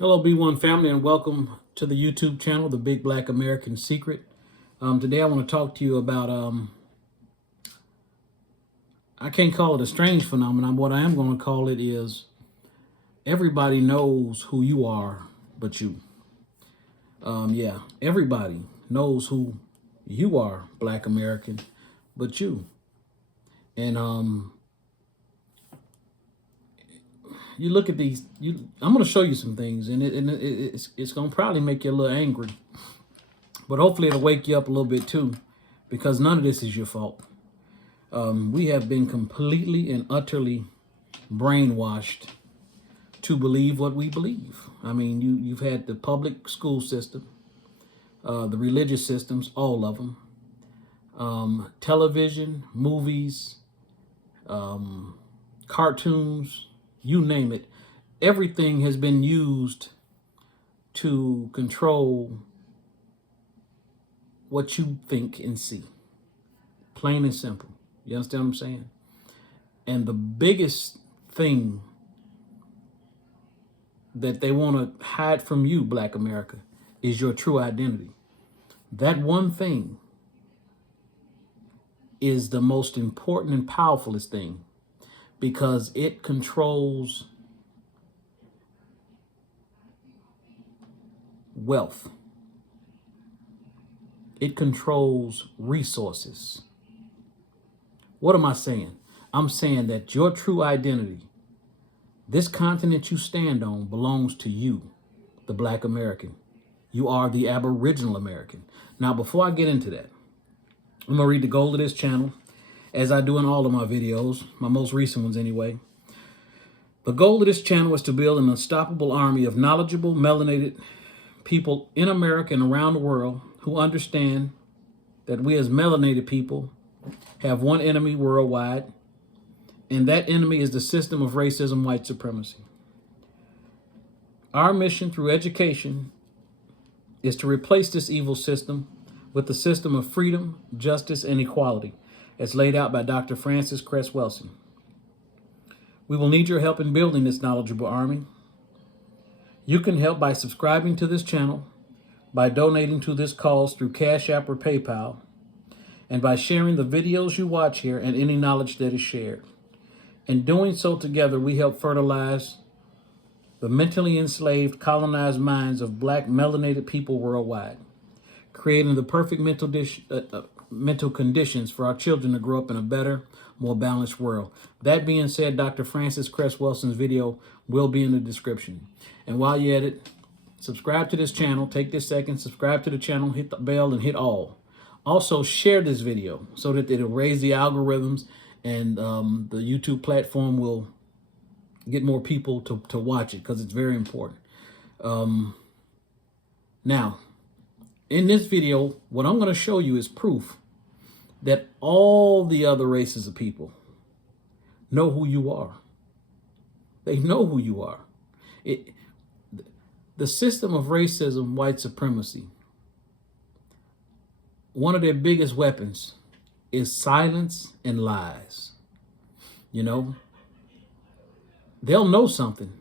Hello, B1 family, and welcome to the YouTube channel, The Big Black American Secret. Today I want to talk to you about, I can't call it a strange phenomenon. What I am going to call it is everybody knows who you are but you. Yeah, everybody knows who you are, Black American, but you. And you look at these, I'm going to show you some things, and it's going to probably make you a little angry. But hopefully it'll wake you up a little bit too, because none of this is your fault. We have been completely and utterly brainwashed to believe what we believe. I mean, you've had the public school system, the religious systems, all of them, television, movies, cartoons, you name it. Everything has been used to control what you think and see. Plain and simple. You understand what I'm saying? And the biggest thing that they want to hide from you, Black America, is your true identity. That one thing is the most important and powerfulest thing, because it controls wealth. It controls resources. What am I saying? I'm saying that your true identity, this continent you stand on, belongs to you, the Black American. You are the Aboriginal American. Now, before I get into that, I'm going to read the goal of this channel, as I do in all of my videos, my most recent ones anyway. The goal of this channel is to build an unstoppable army of knowledgeable, melanated people in America and around the world who understand that we as melanated people have one enemy worldwide, and that enemy is the system of racism, white supremacy. Our mission through education is to replace this evil system with the system of freedom, justice, and equality as laid out by Dr. Frances Cress Welsing. We will need your help in building this knowledgeable army. You can help by subscribing to this channel, by donating to this cause through Cash App or PayPal, and by sharing the videos you watch here and any knowledge that is shared. In doing so together, we help fertilize the mentally enslaved, colonized minds of Black melanated people worldwide, creating the perfect mental conditions for our children to grow up in a better, more balanced world. That being said, Dr. Frances Cress Welsing's video will be in the description. And while you're at it, subscribe to this channel. Take this second, subscribe to the channel, hit the bell, and hit all. Also, share this video so that it'll raise the algorithms and the YouTube platform will get more people to watch it, because it's very important. Now, in this video, what I'm going to show you is proof that all the other races of people know who you are. They know who you are. The system of racism, white supremacy, one of their biggest weapons is silence and lies. You know, they'll know something,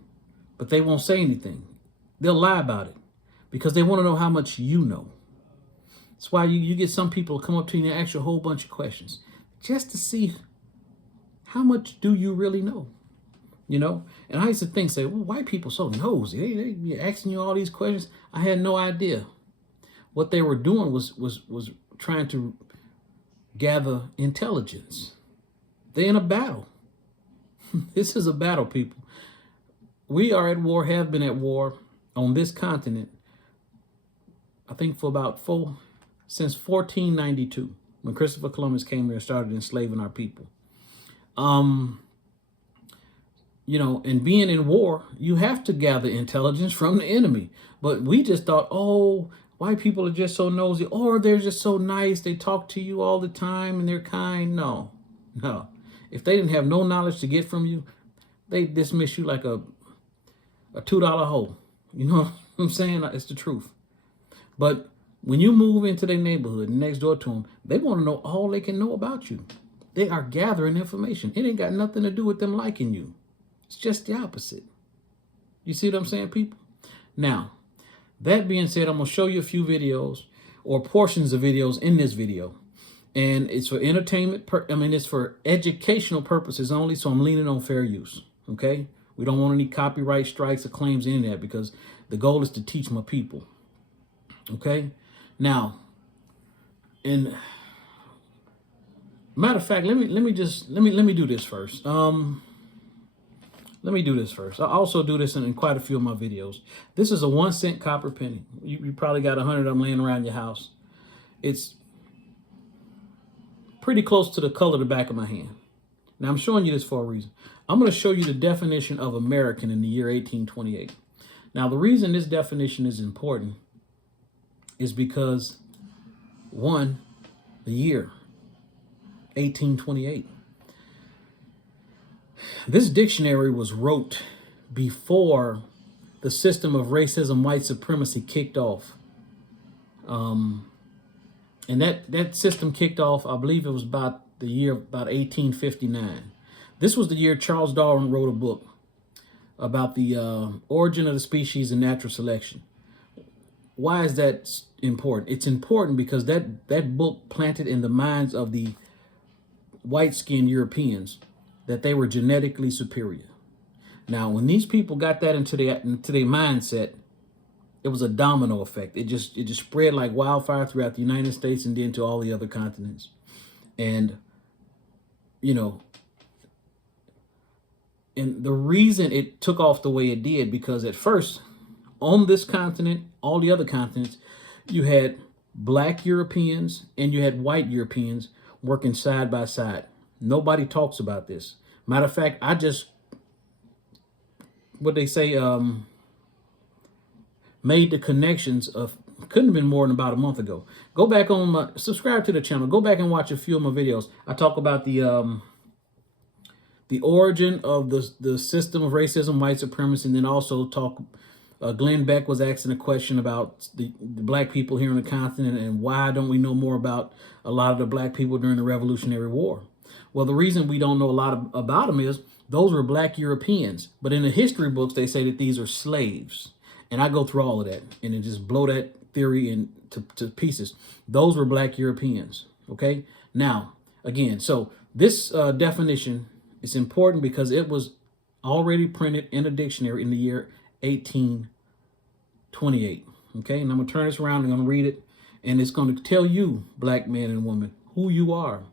but they won't say anything. They'll lie about it because they want to know how much you know. That's why you get some people come up to you and ask you a whole bunch of questions just to see how much do you really know. You know, and I used to think, say, well, white people so nosy. They be asking you all these questions. I had no idea. What they were doing was trying to gather intelligence. They're in a battle. This is a battle, people. We are at war, have been at war on this continent, I think for about since 1492, when Christopher Columbus came here and started enslaving our people. You know, and being in war, you have to gather intelligence from the enemy. But we just thought, oh, white people are just so nosy, or they're just so nice. They talk to you all the time and they're kind. No. If they didn't have no knowledge to get from you, they dismiss you like a $2 hole. You know what I'm saying? It's the truth. But when you move into their neighborhood next door to them, they want to know all they can know about you. They are gathering information. It ain't got nothing to do with them liking you. It's just the opposite. You see what I'm saying, people? Now, that being said, I'm going to show you a few videos or portions of videos in this video. And it's for entertainment. It's for educational purposes only. So I'm leaning on fair use. Okay. We don't want any copyright strikes or claims in that, because the goal is to teach my people. Okay. Now, and matter of fact, let me do this first. Let me do this first. I also do this in quite a few of my videos. This is a 1-cent copper penny. You probably got 100 of them laying around your house. It's pretty close to the color of the back of my hand. Now, I'm showing you this for a reason. I'm going to show you the definition of American in the year 1828. Now, the reason this definition is important is because, one, the year 1828. This dictionary was wrote before the system of racism, white supremacy kicked off. And that system kicked off, I believe it was about 1859. This was the year Charles Darwin wrote a book about the origin of the species and natural selection. Why is that important? It's important because that book planted in the minds of the white-skinned Europeans that they were genetically superior. Now, when these people got that into their mindset, it was a domino effect. It just spread like wildfire throughout the United States and then to all the other continents. And, and the reason it took off the way it did, because at first, on this continent, all the other continents, you had black Europeans and you had white Europeans working side by side. Nobody talks about this. Matter of fact, I just, what they say, made the connections of, couldn't have been more than about a month ago. Go back on subscribe to the channel. Go back and watch a few of my videos. I talk about the origin of the system of racism, white supremacy, and then also talk, Glenn Beck was asking a question about the black people here on the continent and why don't we know more about a lot of the black people during the Revolutionary War. Well, the reason we don't know a lot about them is those were black Europeans. But in the history books, they say that these are slaves. And I go through all of that and then just blow that theory to pieces. Those were black Europeans. Okay. Now, again, so this definition is important because it was already printed in a dictionary in the year 1828. Okay. And I'm going to turn this around and I'm going to read it. And it's going to tell you, black man and woman, who you are.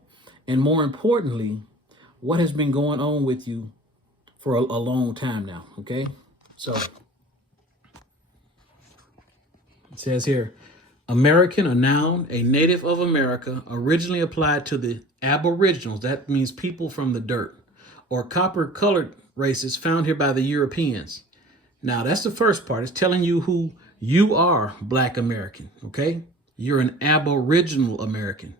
And more importantly, what has been going on with you for a long time now, okay? So, it says here, American, a noun, a native of America, originally applied to the Aboriginals, that means people from the dirt, or copper-colored races found here by the Europeans. Now, that's the first part. It's telling you who you are, black American, okay? You're an Aboriginal American,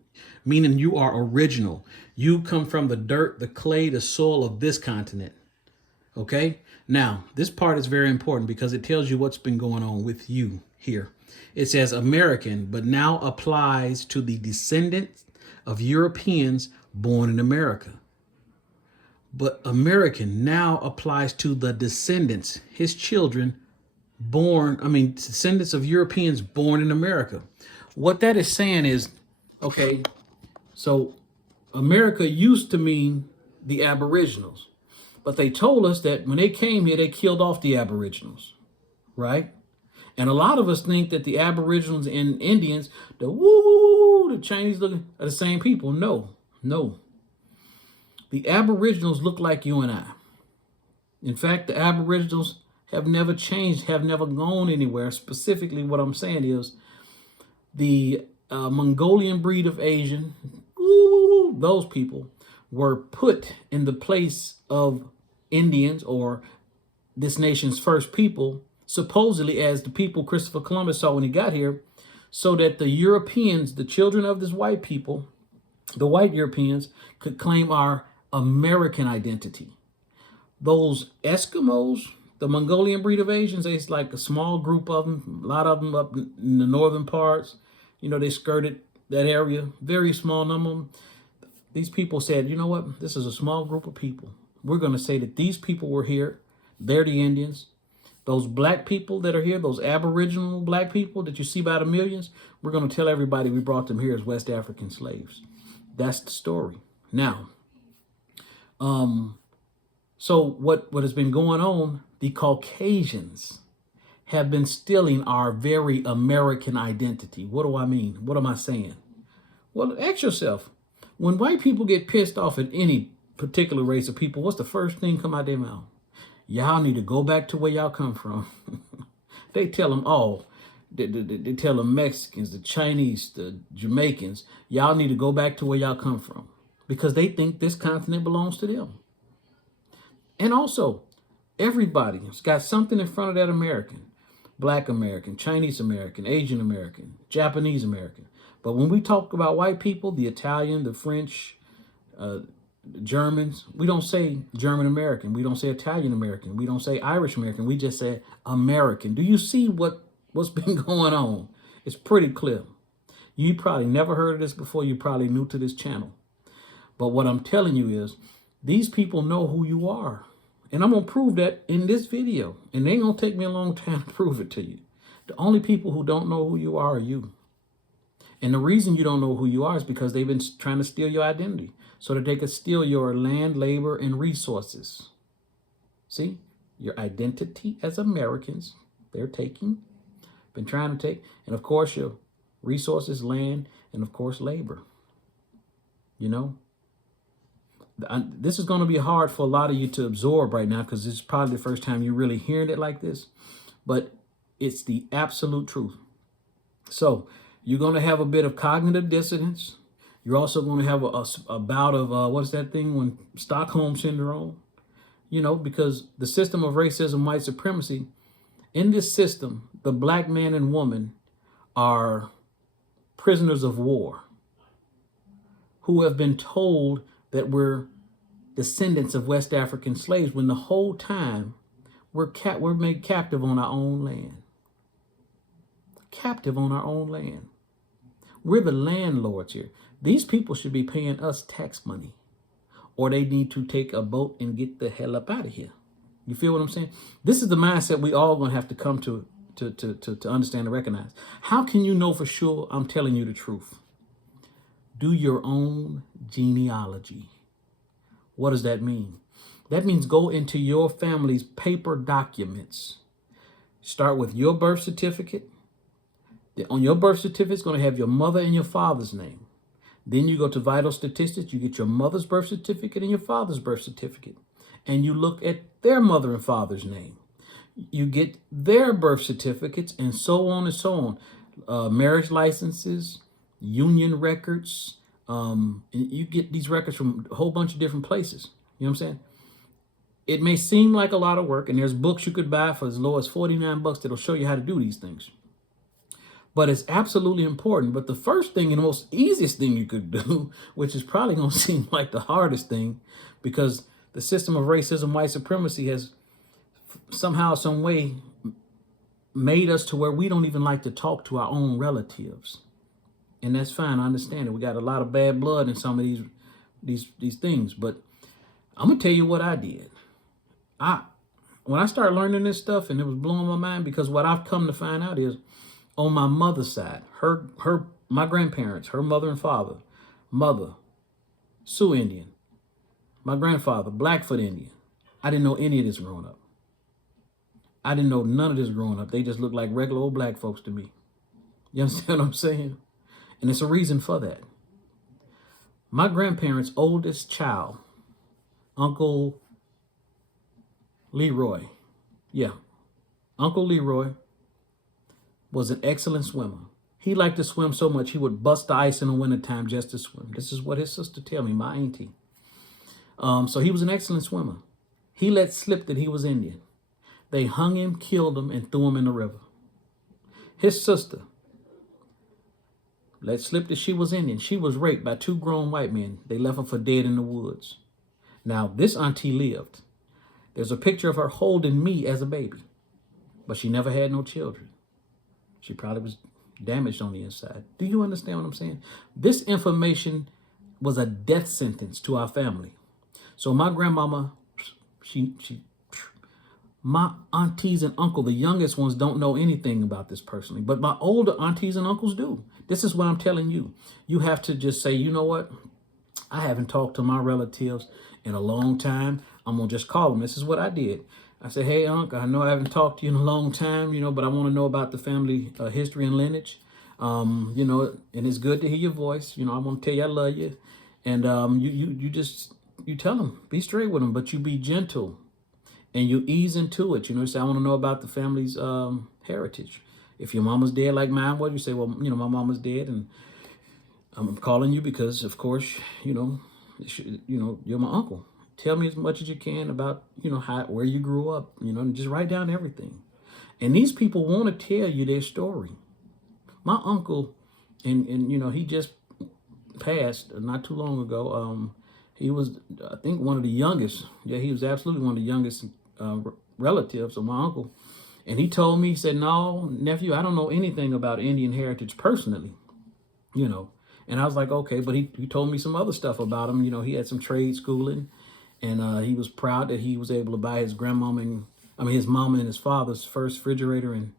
meaning you are original. You come from the dirt, the clay, the soil of this continent. Okay? Now, this part is very important because it tells you what's been going on with you here. It says American, but now applies to the descendants of Europeans born in America. But American now applies to the descendants, his children, descendants of Europeans born in America. What that is saying is, okay, so America used to mean the Aboriginals, but they told us that when they came here, they killed off the Aboriginals, right? And a lot of us think that the Aboriginals and Indians, the Chinese looking, are the same people. No. The Aboriginals look like you and I. In fact, the Aboriginals have never changed, have never gone anywhere. Specifically, what I'm saying is the Mongolian breed of Asian, those people were put in the place of Indians or this nation's first people, supposedly as the people Christopher Columbus saw when he got here, so that the Europeans, the children of this white people, the white Europeans, could claim our American identity. Those Eskimos, the Mongolian breed of Asians, it's like a small group of them, a lot of them up in the northern parts. They skirted that area, very small number of them. These people said, you know what? This is a small group of people. We're going to say that these people were here. They're the Indians. Those black people that are here, those Aboriginal black people that you see by the millions, we're going to tell everybody we brought them here as West African slaves. That's the story. Now, so what has been going on, the Caucasians have been stealing our very American identity. What do I mean? What am I saying? Well, ask yourself, when white people get pissed off at any particular race of people, what's the first thing come out their mouth? Y'all need to go back to where y'all come from. They tell them, oh, they tell the Mexicans, the Chinese, the Jamaicans, y'all need to go back to where y'all come from because they think this continent belongs to them. And also, everybody's got something in front of that American. Black American, Chinese American, Asian American, Japanese American. But when we talk about white people, the Italian, the French, the Germans, we don't say German American. We don't say Italian American. We don't say Irish American. We just say American. Do you see what's been going on? It's pretty clear. You probably never heard of this before. You're probably new to this channel. But what I'm telling you is these people know who you are. And I'm going to prove that in this video. And it ain't going to take me a long time to prove it to you. The only people who don't know who you are you. And the reason you don't know who you are is because they've been trying to steal your identity so that they could steal your land, labor, and resources. See? Your identity as Americans, they're taking, been trying to take. And of course, your resources, land, and of course, labor. You know? This is going to be hard for a lot of you to absorb right now because this is probably the first time you're really hearing it like this. But it's the absolute truth. So you're going to have a bit of cognitive dissonance. You're also going to have a bout of, what's that thing when Stockholm syndrome? You know, because the system of racism, white supremacy, in this system, the black man and woman are prisoners of war who have been told that we're descendants of West African slaves when the whole time we're made captive on our own land. Captive on our own land. We're the landlords here. These people should be paying us tax money or they need to take a boat and get the hell up out of here. You feel what I'm saying? This is the mindset we all going to have to come to understand and recognize. How can you know for sure I'm telling you the truth? Do your own genealogy. What does that mean? That means go into your family's paper documents. Start with your birth certificate. On your birth certificate, it's going to have your mother and your father's name. Then you go to vital statistics. You get your mother's birth certificate and your father's birth certificate. And you look at their mother and father's name. You get their birth certificates and so on and so on. Marriage licenses, union records. You get these records from a whole bunch of different places. You know what I'm saying? It may seem like a lot of work, and there's books you could buy for as low as $49 that'll show you how to do these things. But it's absolutely important. But the first thing and the most easiest thing you could do, which is probably going to seem like the hardest thing, because the system of racism, white supremacy has somehow, some way made us to where we don't even like to talk to our own relatives. And that's fine. I understand it. We got a lot of bad blood in some of these things. But I'm going to tell you what I did. When I started learning this stuff, and it was blowing my mind, because what I've come to find out is on my mother's side, my grandparents, her mother and father, mother, Sioux Indian, my grandfather, Blackfoot Indian. I didn't know any of this growing up. I didn't know none of this growing up. They just looked like regular old black folks to me. You understand what I'm saying? And it's a reason for that. My grandparents' oldest child, Uncle Leroy. Yeah. Uncle Leroy was an excellent swimmer. He liked to swim so much he would bust the ice in the wintertime just to swim. This is what his sister tell me, my auntie. So he was an excellent swimmer. He let slip that he was Indian. They hung him, killed him, and threw him in the river. His sister let slip that she was Indian. She was raped by 2 grown white men. They left her for dead in the woods. Now, this auntie lived. There's a picture of her holding me as a baby, but she never had no children. She probably was damaged on the inside. Do you understand what I'm saying? This information was a death sentence to our family. So my grandmama, she My aunties and uncle, the youngest ones, don't know anything about this personally, but my older aunties and uncles do. This is what I'm telling you. You have to just say, you know what? I haven't talked to my relatives in a long time. I'm going to just call them. This is what I did. I said, hey, Unc, I know I haven't talked to you in a long time, but I want to know about the family history and lineage. And it's good to hear your voice. I want to tell you I love you. And you tell them, be straight with them, but you be gentle and you ease into it. Say, I want to know about the family's heritage. If your mama's dead like mine was, you say, well, my mama's dead and I'm calling you because, of course, you're my uncle. Tell me as much as you can about, where you grew up, and just write down everything. And these people want to tell you their story. My uncle, and he just passed not too long ago. He was, I think, one of the youngest. Yeah, he was absolutely one of the youngest relatives of my uncle. And he told me, he said, no, nephew, I don't know anything about Indian heritage personally, And I was like, okay, but he told me some other stuff about him. He had some trade schooling, and he was proud that he was able to buy his his mama and his father's first refrigerator and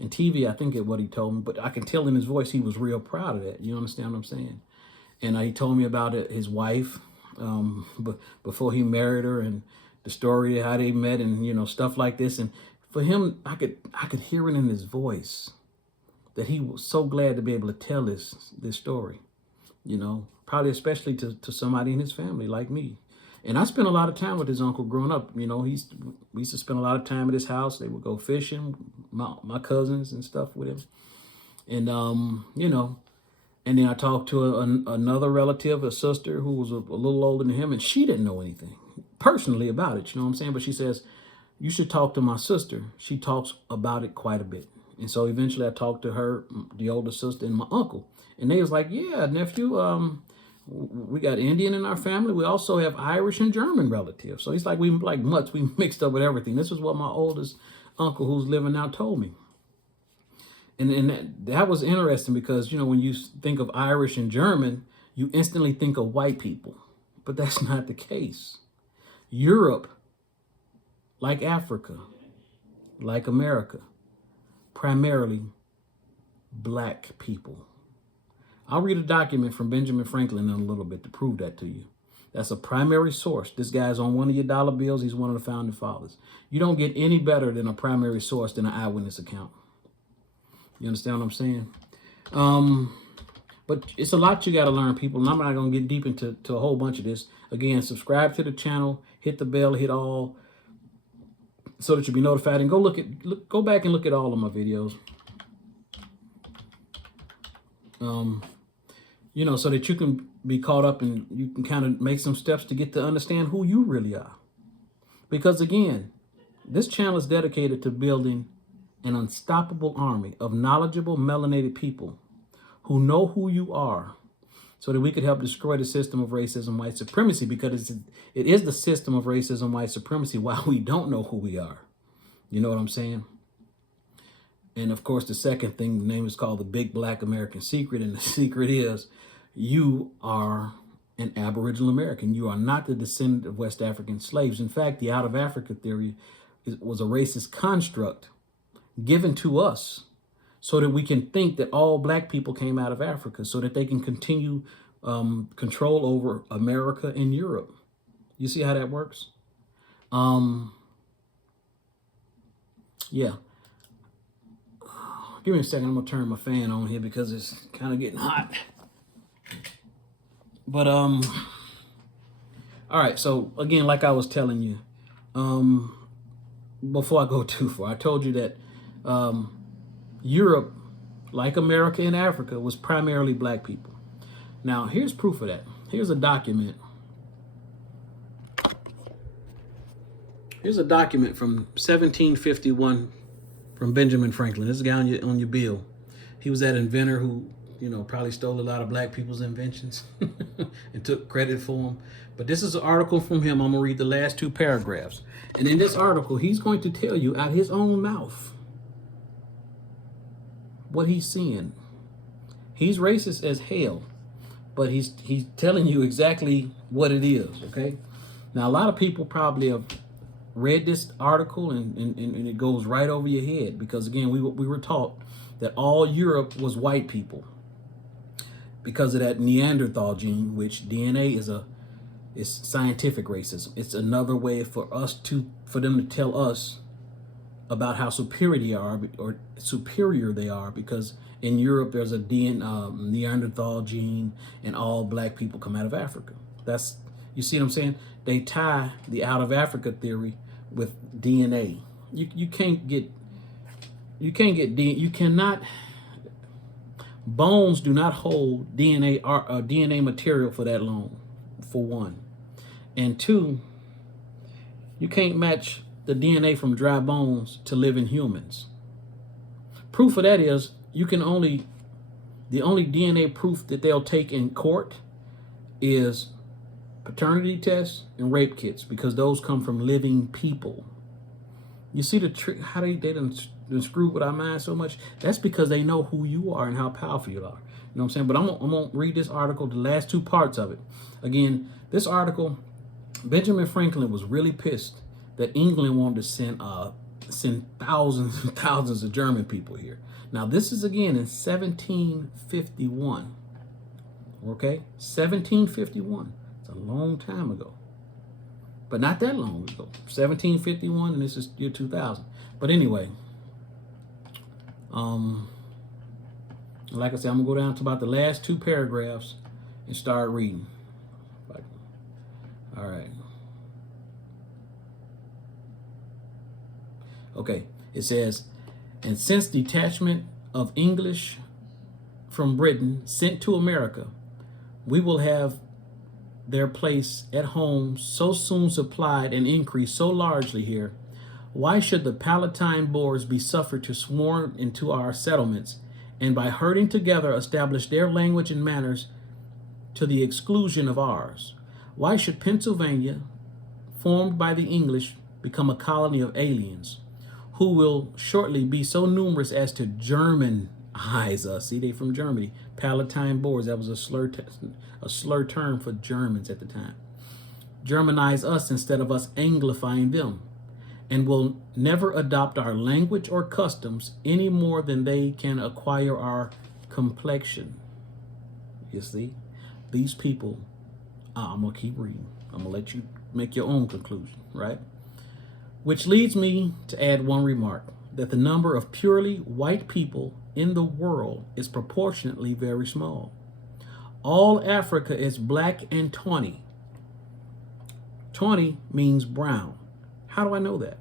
TV. I think is what he told me, but I can tell in his voice he was real proud of that. You understand what I'm saying? And he told me about his wife, before he married her, and the story of how they met, and stuff like this. And for him, I could hear it in his voice that he was so glad to be able to tell this story. Probably especially to somebody in his family like me. And I spent a lot of time with his uncle growing up. We used to spend a lot of time at his house. They would go fishing, my cousins and stuff with him. And, and then I talked to another relative, a sister who was a little older than him, and she didn't know anything personally about it. You know what I'm saying? But she says, you should talk to my sister. She talks about it quite a bit. And so eventually I talked to her, the older sister, and my uncle. And they was like, yeah, nephew, we got Indian in our family. We also have Irish and German relatives. So he's like, we like mutts. We mixed up with everything. This is what my oldest uncle who's living now told me. And that was interesting because, when you think of Irish and German, you instantly think of white people. But that's not the case. Europe, like Africa, like America, primarily black people. I'll read a document from Benjamin Franklin in a little bit to prove that to you. That's a primary source. This guy's on one of your dollar bills. He's one of the founding fathers. You don't get any better than a primary source than an eyewitness account. You understand what I'm saying? But it's a lot you got to learn, people. And I'm not going to get deep into a whole bunch of this. Again, subscribe to the channel, hit the bell, hit all, so that you'll be notified. And go back and look at all of my videos. So that you can be caught up and you can kind of make some steps to get to understand who you really are. Because again, this channel is dedicated to building an unstoppable army of knowledgeable, melanated people who know who you are, so that we could help destroy the system of racism, white supremacy, because it is the system of racism, white supremacy, while we don't know who we are. You know what I'm saying? And of course, the second thing, the name is called the Big Black American Secret. And the secret is you are an Aboriginal American. You are not the descendant of West African slaves. In fact, the out of Africa theory was a racist construct given to us so that we can think that all black people came out of Africa, so that they can continue control over America and Europe. You see how that works? Yeah. Give me a second. I'm going to turn my fan on here because it's kind of getting hot. But, all right. So, again, like I was telling you, before I go too far, I told you that Europe, like America and Africa, was primarily black people. Now, here's proof of that. Here's a document. Here's a document from 1751 from Benjamin Franklin. This is a guy on your bill. He was that inventor who, probably stole a lot of black people's inventions and took credit for them. But this is an article from him. I'm going to read the last two paragraphs. And in this article, he's going to tell you out his own mouth what he's seeing. He's racist as hell, but he's telling you exactly what it is, okay? Now, a lot of people probably have read this article and it goes right over your head, because again, we were taught that all Europe was white people because of that Neanderthal gene, which DNA is scientific racism. It's another way for them to tell us about how superior they are, because in Europe there's a Neanderthal gene, and all black people come out of Africa. You see what I'm saying? They tie the out of Africa theory with DNA. You cannot. Bones do not hold DNA material for that long, for one. And two, you can't match the DNA from dry bones to living humans. Proof of that is the only DNA proof that they'll take in court is paternity tests and rape kits, because those come from living people. You see the trick, how they done screwed with our minds so much? That's because they know who you are and how powerful you are. You know what I'm saying? But I'm gonna read this article, the last two parts of it. Again, this article, Benjamin Franklin was really pissed that England wanted to send thousands and thousands of German people here. Now, this is again in 1751. Okay, 1751. It's a long time ago, but not that long ago. 1751, and this is year 2000. But anyway, like I said, I'm gonna go down to about the last two paragraphs and start reading. All right. Okay, it says, and since detachment of English from Britain sent to America, we will have their place at home so soon supplied and increased so largely here. Why should the Palatine Boers be suffered to swarm into our settlements, and by herding together establish their language and manners to the exclusion of ours? Why should Pennsylvania, formed by the English, become a colony of aliens, who will shortly be so numerous as to Germanize us? See, they from Germany. Palatine Boers, that was a slur term for Germans at the time. Germanize us instead of us anglifying them, and will never adopt our language or customs any more than they can acquire our complexion. You see, these people, I'm going to keep reading. I'm going to let you make your own conclusion, right? Which leads me to add one remark, that the number of purely white people in the world is proportionately very small. All Africa is black and tawny. Tawny means brown. How do I know that?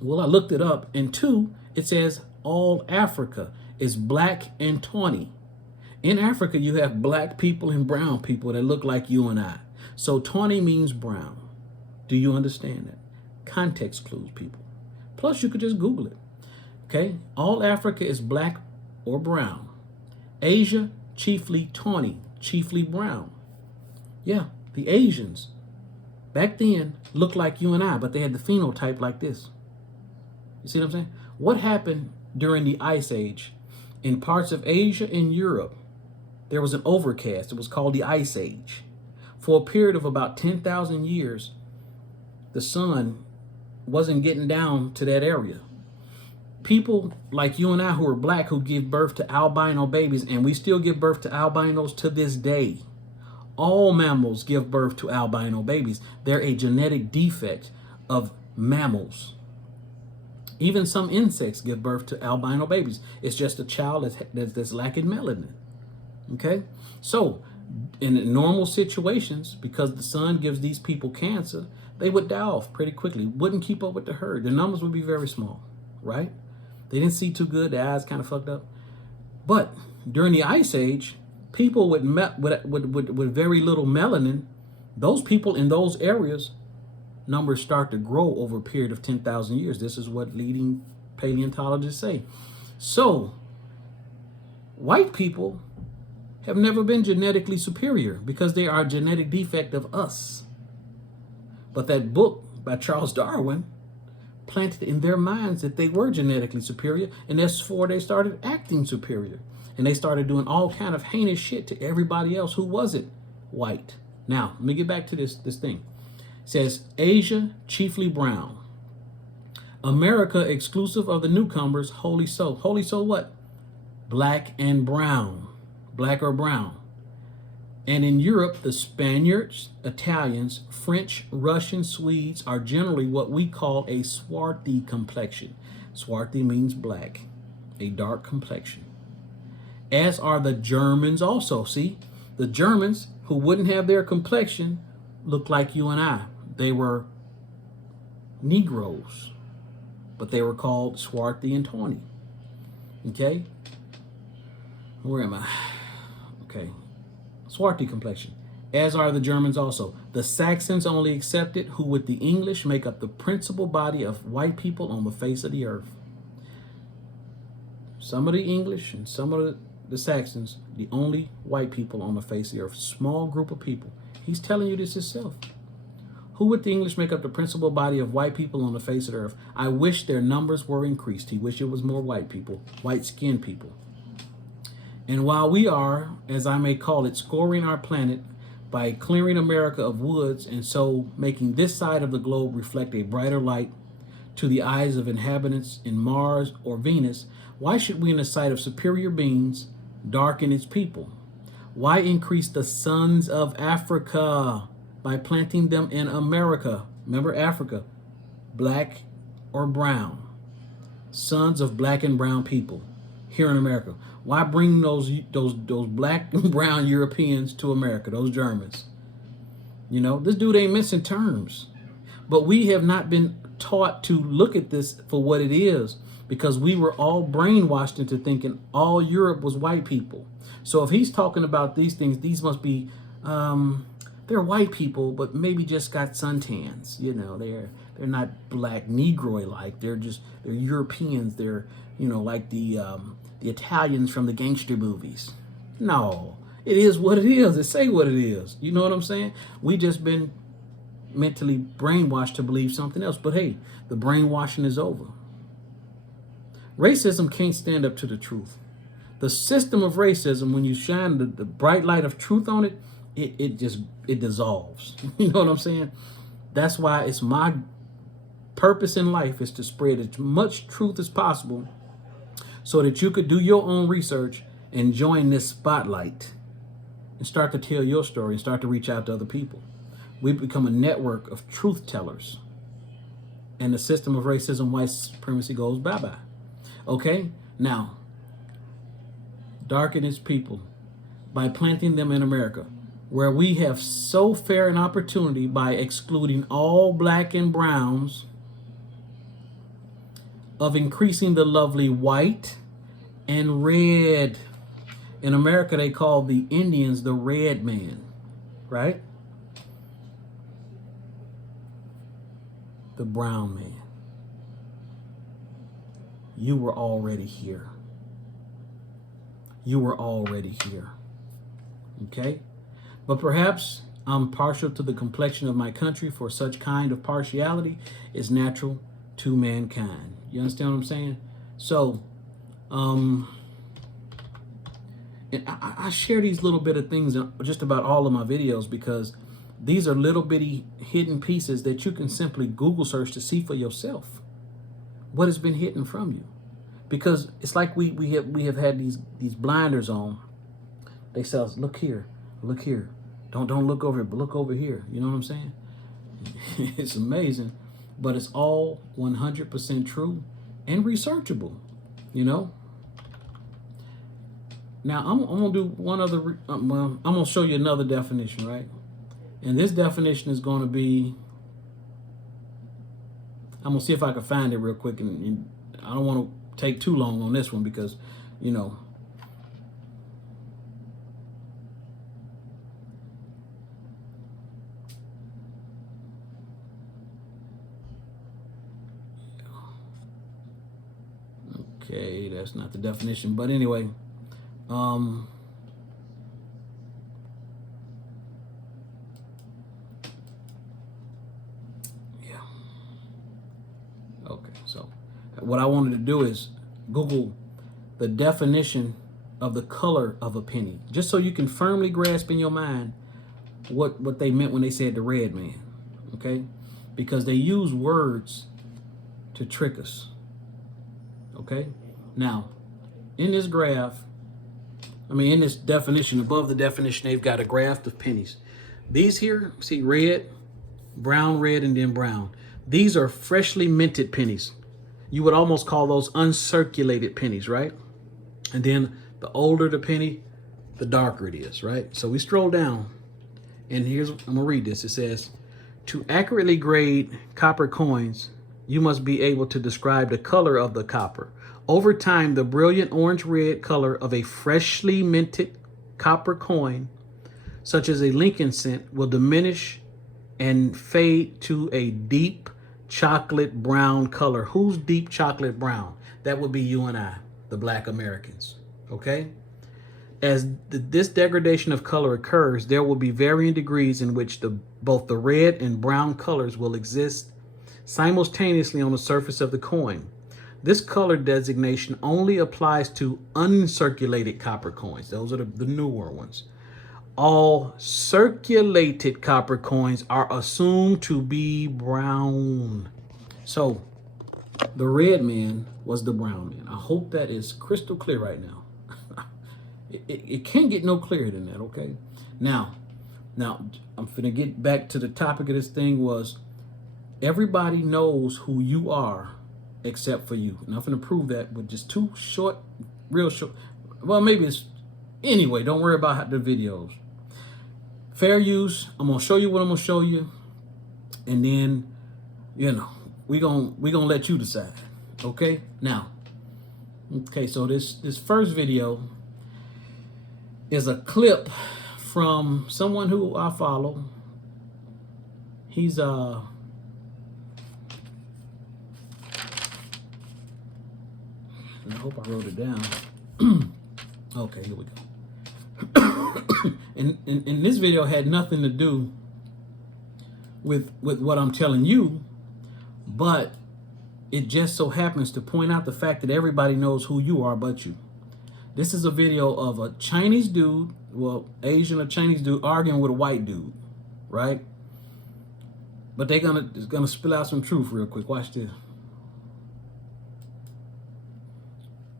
Well, I looked it up, and two, it says all Africa is black and tawny. In Africa, you have black people and brown people that look like you and I. So tawny means brown. Do you understand that? Context clues, people. Plus, you could just Google it. Okay? All Africa is black or brown. Asia, chiefly tawny, chiefly brown. Yeah, the Asians back then looked like you and I, but they had the phenotype like this. You see what I'm saying? What happened during the Ice Age? In parts of Asia and Europe, there was an overcast. It was called the Ice Age. For a period of about 10,000 years, the sun wasn't getting down to that area. People like you and I who are black, who give birth to albino babies, and we still give birth to albinos to this day. All mammals give birth to albino babies. They're a genetic defect of mammals. Even some insects give birth to albino babies. It's just a child that's lacking melanin. Okay? So, in normal situations, because the sun gives these people cancer, they would die off pretty quickly. Wouldn't keep up with the herd. Their numbers would be very small, right? They didn't see too good. Their eyes kind of fucked up. But during the Ice Age, people with very little melanin, those people in those areas, numbers start to grow over a period of 10,000 years. This is what leading paleontologists say. So, white people have never been genetically superior because they are a genetic defect of us. But that book by Charles Darwin planted in their minds that they were genetically superior, and therefore they started acting superior. And they started doing all kind of heinous shit to everybody else who wasn't white. Now, let me get back to this thing. It says Asia, chiefly brown. America, exclusive of the newcomers, wholly so. Wholly so what? Black and brown. Black or brown. And in Europe, the Spaniards, Italians, French, Russian, Swedes are generally what we call a swarthy complexion. Swarthy means black, a dark complexion. As are the Germans also. See, the Germans who wouldn't have their complexion look like you and I. They were Negroes, but they were called swarthy and tawny. Okay? Where am I? Okay. Swarthy complexion. As are the Germans also. The Saxons only excepted, who with the English make up the principal body of white people on the face of the earth. Some of the English and some of the Saxons, the only white people on the face of the earth. Small group of people. He's telling you this himself. Who with the English make up the principal body of white people on the face of the earth. I wish their numbers were increased. He wished it was more white people, white-skinned people. And while we are, as I may call it, scoring our planet by clearing America of woods and so making this side of the globe reflect a brighter light to the eyes of inhabitants in Mars or Venus, why should we, in the sight of superior beings, darken its people? Why increase the sons of Africa by planting them in America? Remember Africa, black or brown. Sons of black and brown people here in America. Why bring those black and brown Europeans to America, those Germans? You know, this dude ain't missing terms. But we have not been taught to look at this for what it is, because we were all brainwashed into thinking all Europe was white people. So if he's talking about these things, these must be, they're white people, but maybe just got suntans. You know, they're not black Negroid-like. They're Europeans. They're, you know, like the Italians from the gangster movies. No, it is what it is. It say what it is. You know what I'm saying? We just been mentally brainwashed to believe something else. But hey, the brainwashing is over. Racism can't stand up to the truth. The system of racism, when you shine the bright light of truth on it, it dissolves. You know what I'm saying? That's why it's my purpose in life is to spread as much truth as possible so that you could do your own research and join this spotlight and start to tell your story and start to reach out to other people. We've become a network of truth tellers. And the system of racism, white supremacy goes bye-bye. Okay? Now, darken its people by planting them in America, where we have so fair an opportunity by excluding all black and browns of increasing the lovely white and red. In America, they call the Indians the red man, right? The brown man. You were already here. You were already here. Okay? But perhaps I'm partial to the complexion of my country, for such kind of partiality is natural to mankind. You understand what I'm saying? So, and I share these little bit of things in just about all of my videos, because these are little bitty hidden pieces that you can simply Google search to see for yourself what has been hidden from you. Because it's like we have had these blinders on. They say, look here, look here. Don't look over here, but look over here. You know what I'm saying? It's amazing, but it's all 100% true and researchable. You know. Now I'm gonna do one other. I'm gonna show you another definition, right? And this definition is going to be. I'm gonna see if I can find it real quick, and I don't want to take too long on this one because, you know. Okay, that's not the definition, but anyway, yeah. Okay, so what I wanted to do is Google the definition of the color of a penny, just so you can firmly grasp in your mind what they meant when they said the red man, okay? Because they use words to trick us. Okay? Now, in this graph, in this definition, above the definition, they've got a graph of pennies. These here, see red, red, and then brown. These are freshly minted pennies. You would almost call those uncirculated pennies, right? And then the older the penny, the darker it is, right? So we scroll down, and I'm gonna read this. It says, to accurately grade copper coins, you must be able to describe the color of the copper. Over time, the brilliant orange-red color of a freshly minted copper coin, such as a Lincoln cent, will diminish and fade to a deep chocolate brown color. Who's deep chocolate brown? That would be you and I, the Black Americans, okay? As this degradation of color occurs, there will be varying degrees in which both the red and brown colors will exist simultaneously on the surface of the coin. This color designation only applies to uncirculated copper coins. Those are the newer ones. All circulated copper coins are assumed to be brown. So the red man was the brown man. I hope that is crystal clear right now. It can't get no clearer than that, okay? Now, I'm finna get back to the topic of this thing was everybody knows who you are except for you. And I'm finna prove that with just two short, real short, well, maybe it's, anyway, don't worry about the videos. Fair use, I'm gonna show you what I'm gonna show you. And then, we gonna let you decide, okay? Now, okay, so this first video is a clip from someone who I follow. He's I hope I wrote it down. Okay, here we go. and this video had nothing to do with what I'm telling you, but it just so happens to point out the fact that everybody knows who you are but you. This is a video of a Chinese dude, well, Asian or Chinese dude arguing with a white dude, right? But it's gonna spill out some truth real quick. Watch this.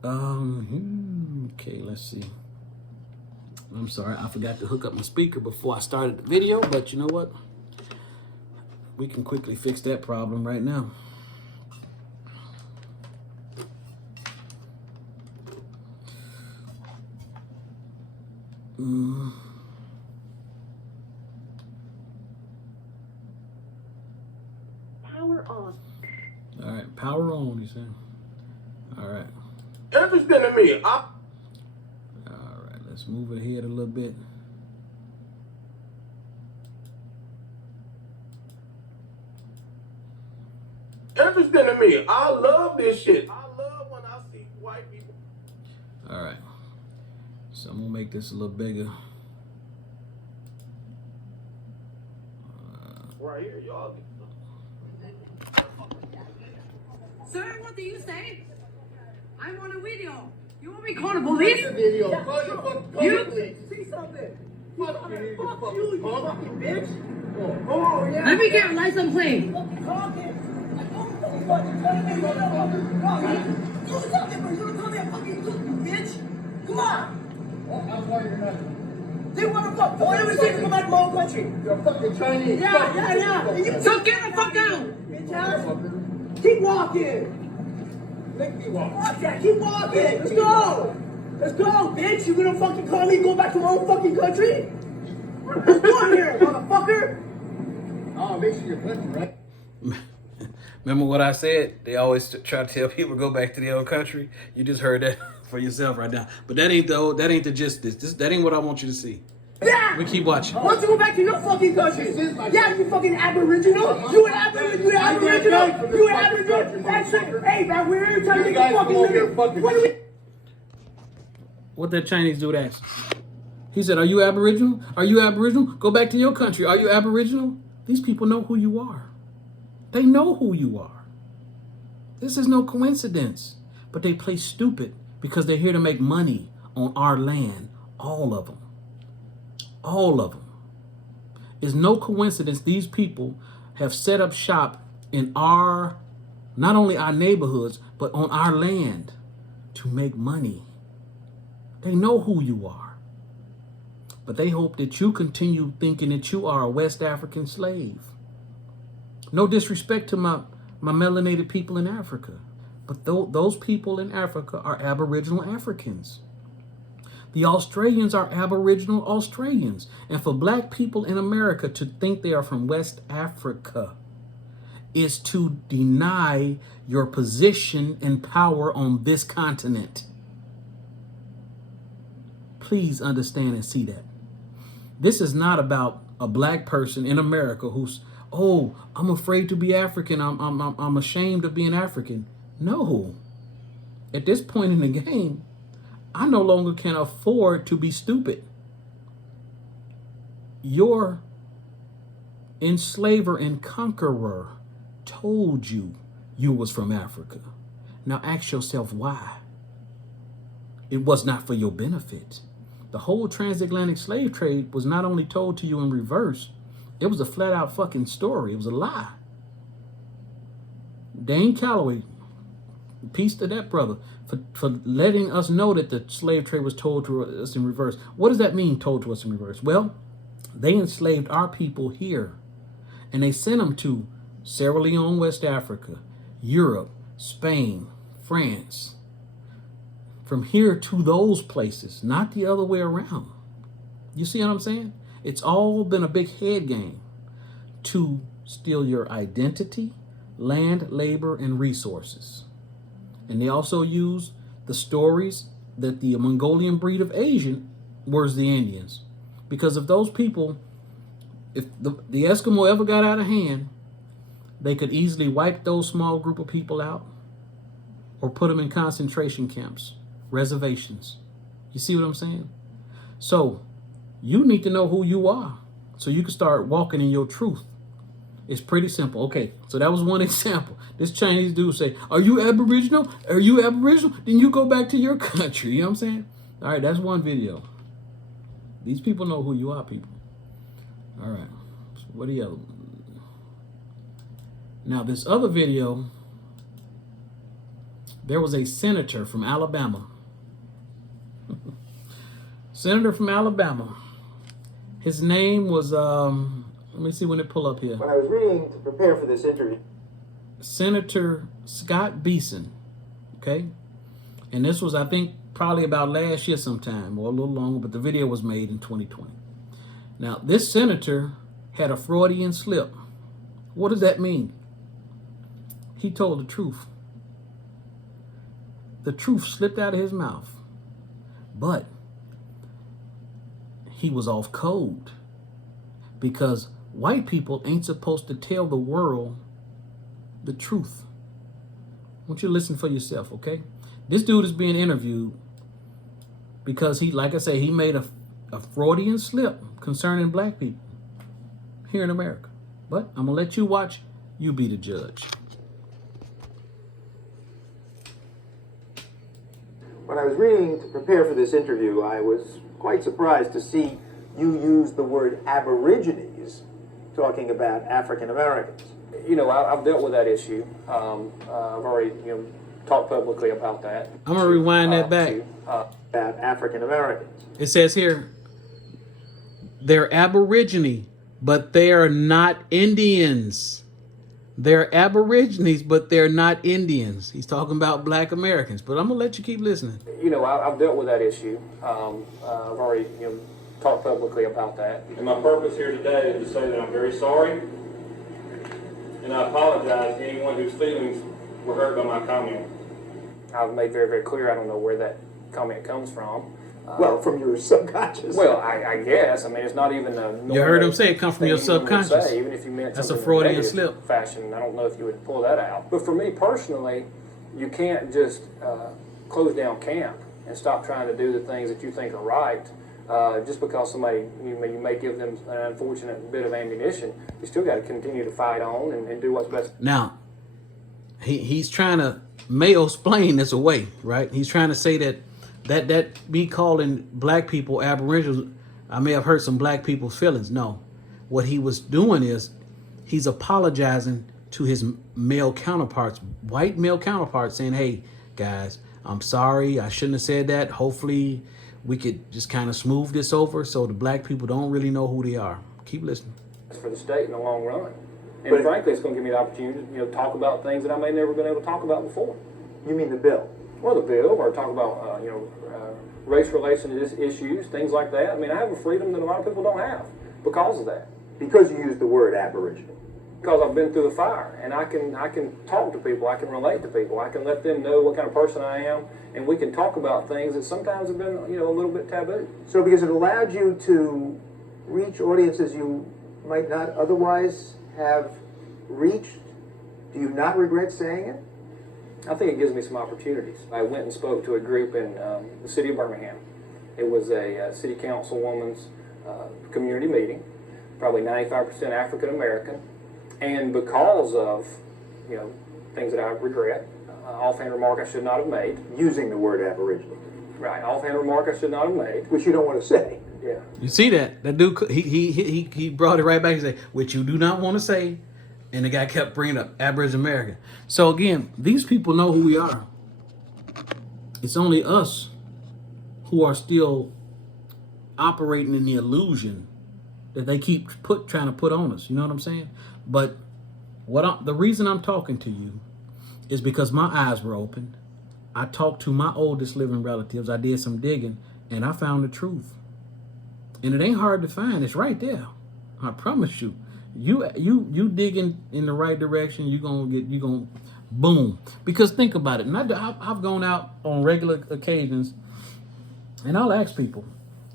Okay, let's see. I'm sorry, I forgot to hook up my speaker before I started the video, but you know what? We can quickly fix that problem right now. Power on. All right, power on, he said. All right. Interesting to me. All right, let's move ahead a little bit. Interesting to me. I love this shit. I love when I see white people. All right. So I'm gonna make this a little bigger. Right here, y'all. Sir, what do you say? I want a video. You want me to call the police? Video. Call your fucking police. See something. Fuck you, you fucking bitch. Oh, yeah. Let me get a license plate. Do something, bro. You don't tell me a fucking look, you bitch. Come on. That's why you're not. They want to fuck. Don't ever say to come back to my own country. You're fucking Chinese. Yeah. And you So get the fuck out. bitch ass. Keep walking. Make me walk. Fuck that. Keep walking. Let's go. Let's go, bitch. You gonna fucking call me and go back to my own fucking country? What's going here, motherfucker? Oh, make sure you're plenty, right? Remember what I said? They always try to tell people to go back to their own country. You just heard that for yourself right now. But that ain't the gist. That ain't what I want you to see. Yeah. We keep watching. Why don't you go back to your fucking country? Yeah, you fucking Aboriginal. You an Aboriginal. You an Aboriginal. That's it. Hey, man, we're here trying to make a fucking living. What do we? What that Chinese dude asked? He said, "Are you Aboriginal? Are you Aboriginal? Go back to your country. Are you Aboriginal?" These people know who you are. They know who you are. This is no coincidence. But they play stupid because they're here to make money on our land. All of them. All of them. It's no coincidence these people have set up shop in our not only our neighborhoods, but on our land to make money. They know who you are, but they hope that you continue thinking that you are a West African slave. No disrespect to my melanated people in Africa, but those people in Africa are Aboriginal Africans. The Australians are Aboriginal Australians. And for black people in America to think they are from West Africa is to deny your position and power on this continent. Please understand and see that. This is not about a black person in America who's, oh, I'm afraid to be African. I'm ashamed of being African. No. At this point in the game, I no longer can afford to be stupid. Your enslaver and conqueror told you was from Africa. Now ask yourself why. It was not for your benefit. The whole transatlantic slave trade was not only told to you in reverse, it was a flat out fucking story. It was a lie. Dane Calloway, peace to that brother, for letting us know that the slave trade was told to us in reverse. What does that mean, told to us in reverse? Well, they enslaved our people here, and they sent them to Sierra Leone, West Africa, Europe, Spain, France. From here to those places, not the other way around. You see what I'm saying? It's all been a big head game to steal your identity, land, labor, and resources. And they also use the stories that the Mongolian breed of Asian was the Indians. Because if those people, if the Eskimo ever got out of hand, they could easily wipe those small group of people out or put them in concentration camps, reservations. You see what I'm saying? So you need to know who you are so you can start walking in your truth. It's pretty simple. Okay, so that was one example. This Chinese dude say, are you Aboriginal? Are you Aboriginal? Then you go back to your country. You know what I'm saying? All right, that's one video. These people know who you are, people. All right, so what the other? Now, this other video, there was a senator from Alabama. Senator from Alabama. His name was, let me see when it pull up here. When I was reading to prepare for this interview, Senator Scott Beeson, okay? And this was, I think, probably about last year sometime, or a little longer, but the video was made in 2020. Now, this senator had a Freudian slip. What does that mean? He told the truth. The truth slipped out of his mouth. But he was off code because white people ain't supposed to tell the world the truth. I want you to listen for yourself, okay? This dude is being interviewed because he, like I say, he made a Freudian slip concerning black people here in America. But I'm going to let you watch. You be the judge. when I was reading to prepare for this interview, I was quite surprised to see you use the word Aborigines talking about African Americans. You know, I've dealt with that issue. I've already, talked publicly about that. I'm going to rewind that back. About African Americans. It says here, they're Aborigine, but they are not Indians. They're Aborigines, but they're not Indians. He's talking about black Americans, but I'm going to let you keep listening. You know, I've dealt with that issue. I've already, talked publicly about that. And my purpose here today is to say that I'm very sorry, and I apologize to anyone whose feelings were hurt by my comment. I've made very, very clear I don't know where that comment comes from. Well, from your subconscious. Well, I guess. I mean, it's not even a... You heard him say it come from your subconscious. Say, even if you meant that's a something Freudian negative slip. Fashion, I don't know if you would pull that out. But for me personally, you can't just close down camp and stop trying to do the things that you think are right. Just because somebody, you may give them an unfortunate bit of ammunition, you still got to continue to fight on and do what's best. Now, he's trying to Mayo-splain this away, right? He's trying to say that me calling black people Aboriginals, I may have hurt some black people's feelings. No. What he was doing is he's apologizing to his male counterparts, white male counterparts, saying, hey, guys, I'm sorry, I shouldn't have said that. Hopefully we could just kind of smooth this over so the black people don't really know who they are. Keep listening. For the state in the long run. And frankly, it's going to give me the opportunity to, talk about things that I may never been able to talk about before. You mean the bill? Well, the bill, or talk about, race relations issues, things like that. I mean, I have a freedom that a lot of people don't have because of that. Because you use the word Aboriginal. Because I've been through the fire, and I can talk to people, I can relate to people, I can let them know what kind of person I am, and we can talk about things that sometimes have been, a little bit taboo. So because it allowed you to reach audiences you might not otherwise have reached, do you not regret saying it? I think it gives me some opportunities. I went and spoke to a group in the city of Birmingham. It was a city councilwoman's community meeting, probably 95% African American. And because of, things that I regret, offhand remark I should not have made. Using the word Aboriginal. Right, offhand remark I should not have made. Which you don't want to say. Yeah. You see that? That dude, he brought it right back and said, which you do not want to say. And the guy kept bringing up Aboriginal American. So again, these people know who we are. It's only us who are still operating in the illusion that they keep trying to put on us. You know what I'm saying? But the reason I'm talking to you is because my eyes were opened. I talked to my oldest living relatives. I did some digging, and I found the truth. And it ain't hard to find. It's right there. I promise you. You digging in the right direction, you gonna boom. Because think about it. And I've gone out on regular occasions, and I'll ask people.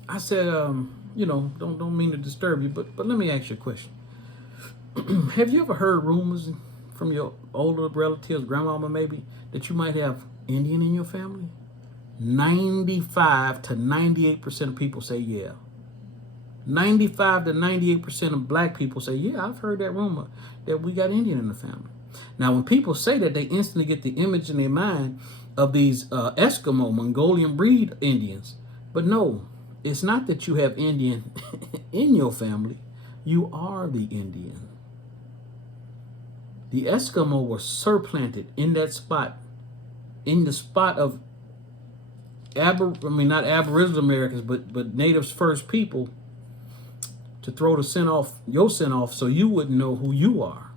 I said, don't mean to disturb you, but let me ask you a question. Have you ever heard rumors from your older relatives, grandmama maybe, that you might have Indian in your family? 95 to 98% of people say yeah. 95 to 98% of black people say, yeah, I've heard that rumor that we got Indian in the family. Now, when people say that, they instantly get the image in their mind of these Eskimo, Mongolian breed Indians. But no, it's not that you have Indian in your family. You are the Indian. The Eskimo were surplanted in that spot, in the spot of not Aboriginal Americans, but Natives First people, to throw your sin off so you wouldn't know who you are.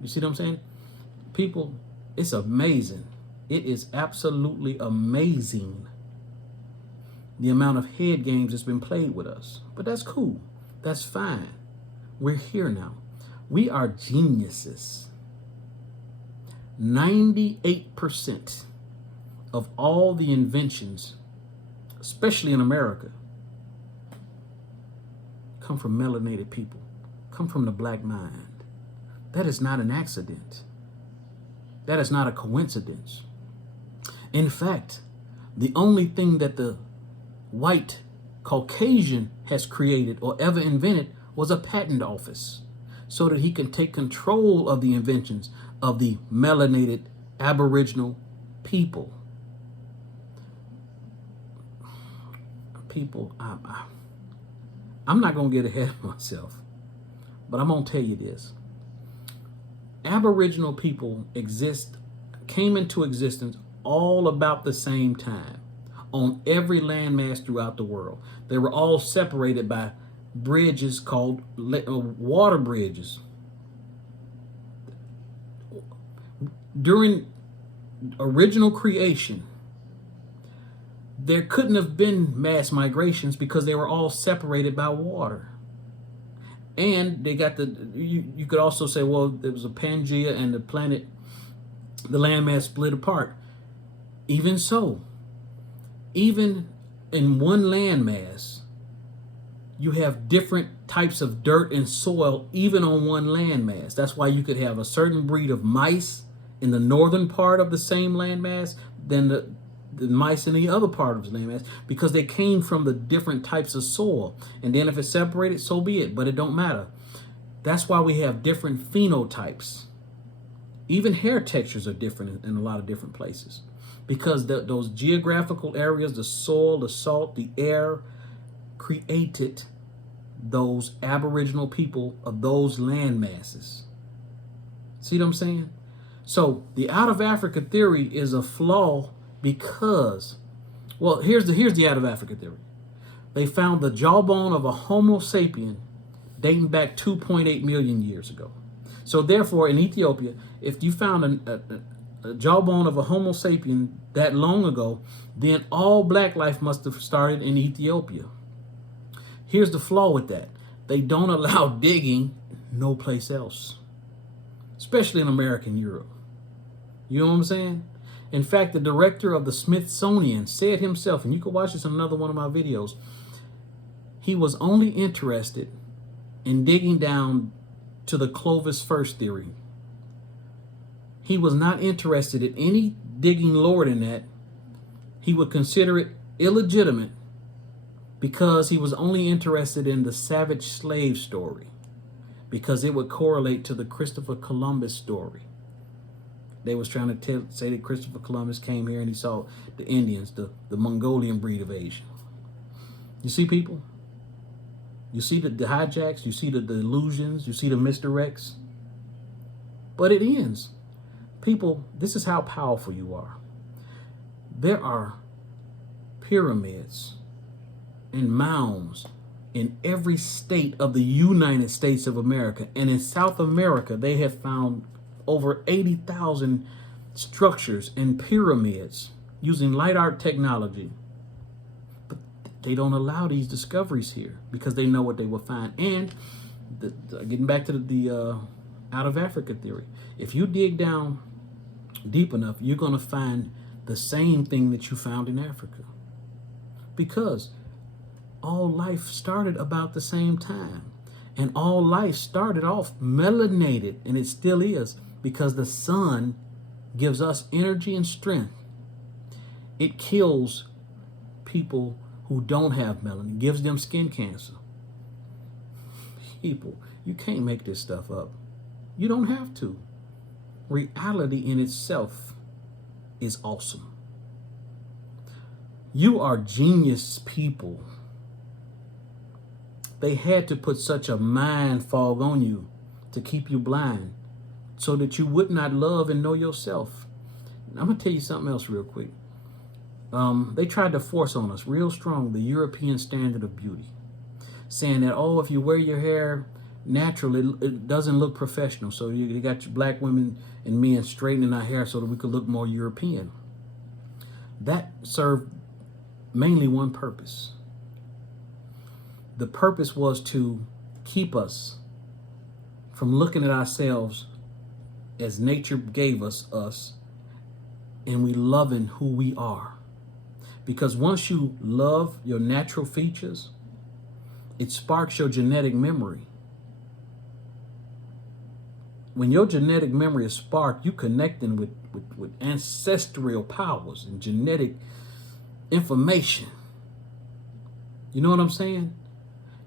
You see what I'm saying? People, it's amazing. It is absolutely amazing the amount of head games that's been played with us. But that's cool. That's fine. We're here now. We are geniuses. 98% of all the inventions, especially in America, come from melanated people, come from the black mind. That is not an accident. That is not a coincidence. In fact, the only thing that the white Caucasian has created or ever invented was a patent office so that he can take control of the inventions of the melanated Aboriginal people. People, I'm not going to get ahead of myself, but I'm going to tell you this. Aboriginal people came into existence all about the same time on every landmass throughout the world. They were all separated by bridges called water bridges. During original creation, there couldn't have been mass migrations because they were all separated by water. And they got you could also say, well, there was a Pangea and the landmass split apart. Even so, even in one landmass, you have different types of dirt and soil, even on one landmass. That's why you could have a certain breed of mice in the northern part of the same landmass than the mice in the other part of the landmass, because they came from the different types of soil. And then if it's separated, so be it, but it don't matter. That's why we have different phenotypes. Even hair textures are different in a lot of different places, because those geographical areas, the soil, the salt, the air, created those Aboriginal people of those land masses. See what I'm saying? So the out of Africa theory is a flaw because, well, here's the out of Africa theory. They found the jawbone of a Homo sapien dating back 2.8 million years ago. So therefore, in Ethiopia, if you found a jawbone of a Homo sapien that long ago, then all black life must have started in Ethiopia. Here's the flaw with that. They don't allow digging no place else, especially in America and Europe. You know what I'm saying? In fact, the director of the Smithsonian said himself, and you can watch this in another one of my videos, he was only interested in digging down to the Clovis first theory. He was not interested in any digging lower than that. He would consider it illegitimate because he was only interested in the savage slave story, because it would correlate to the Christopher Columbus story. They was trying to say that Christopher Columbus came here and he saw the Indians, the Mongolian breed of Asian. You see, people? You see the hijacks, you see the delusions, you see the misdirects. But it ends. People, this is how powerful you are. There are pyramids and mounds in every state of the United States of America. And in South America, they have found over 80,000 structures and pyramids using light art technology. But they don't allow these discoveries here because they know what they will find. And getting back to the out of Africa theory, if you dig down deep enough, you're going to find the same thing that you found in Africa, because all life started about the same time, and all life started off melanated, and it still is, because the sun gives us energy and strength. It kills people who don't have melanin, gives them skin cancer. People, you can't make this stuff up. You don't have to. Reality in itself is awesome. You are genius people. They had to put such a mind fog on you to keep you blind so that you would not love and know yourself. I'm going to tell you something else real quick. They tried to force on us real strong the European standard of beauty, saying that, oh, if you wear your hair naturally, it doesn't look professional. So you got your black women and men straightening our hair so that we could look more European. That served mainly one purpose. The purpose was to keep us from looking at ourselves as nature gave us, and we loving who we are. Because once you love your natural features, it sparks your genetic memory. When your genetic memory is sparked, you connecting with ancestral powers and genetic information. You know what I'm saying?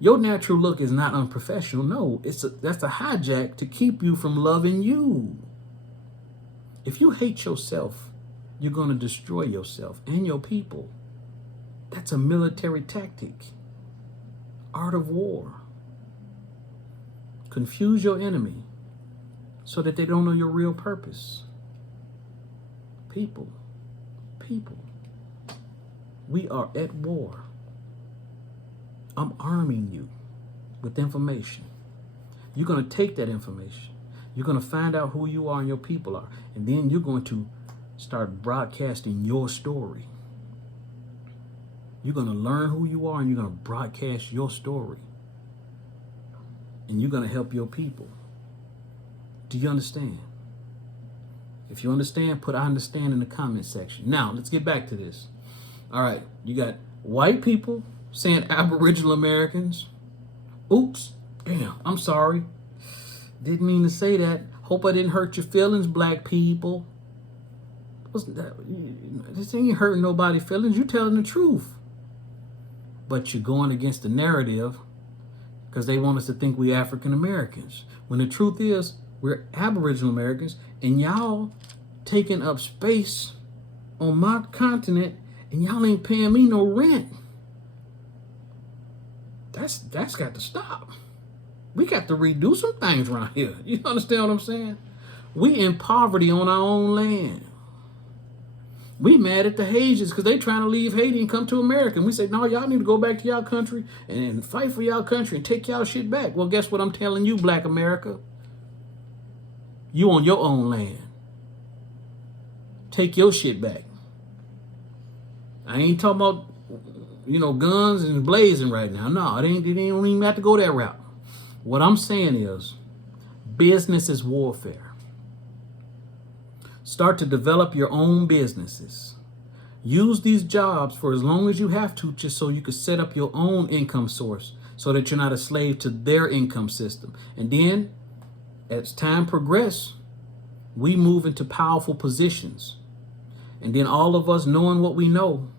Your natural look is not unprofessional. No, that's a hijack to keep you from loving you. If you hate yourself, you're going to destroy yourself and your people. That's a military tactic. Art of war. Confuse your enemy so that they don't know your real purpose. People, we are at war. I'm arming you with information. You're going to take that information. You're going to find out who you are and your people are. And then you're going to start broadcasting your story. You're going to learn who you are and you're going to broadcast your story. And you're going to help your people. Do you understand? If you understand, put I understand in the comment section. Now, let's get back to this. All right, you got white people saying Aboriginal Americans. Oops, damn, I'm sorry. Didn't mean to say that. Hope I didn't hurt your feelings, black people. This ain't hurting nobody's feelings. You're telling the truth. But you're going against the narrative because they want us to think we African Americans. When the truth is, we're Aboriginal Americans, and y'all taking up space on my continent, and y'all ain't paying me no rent. That's got to stop. We got to redo some things around here. You understand what I'm saying? We in poverty on our own land. We mad at the Haitians because they trying to leave Haiti and come to America. And we say, no, y'all need to go back to y'all country and fight for y'all country and take y'all shit back. Well, guess what I'm telling you, Black America? You on your own land. Take your shit back. I ain't talking about, guns and blazing right now. No, it don't even have to go that route. What I'm saying is, business is warfare. Start to develop your own businesses. Use these jobs for as long as you have to, just so you can set up your own income source so that you're not a slave to their income system. And then, as time progresses, we move into powerful positions. And then all of us knowing what we know,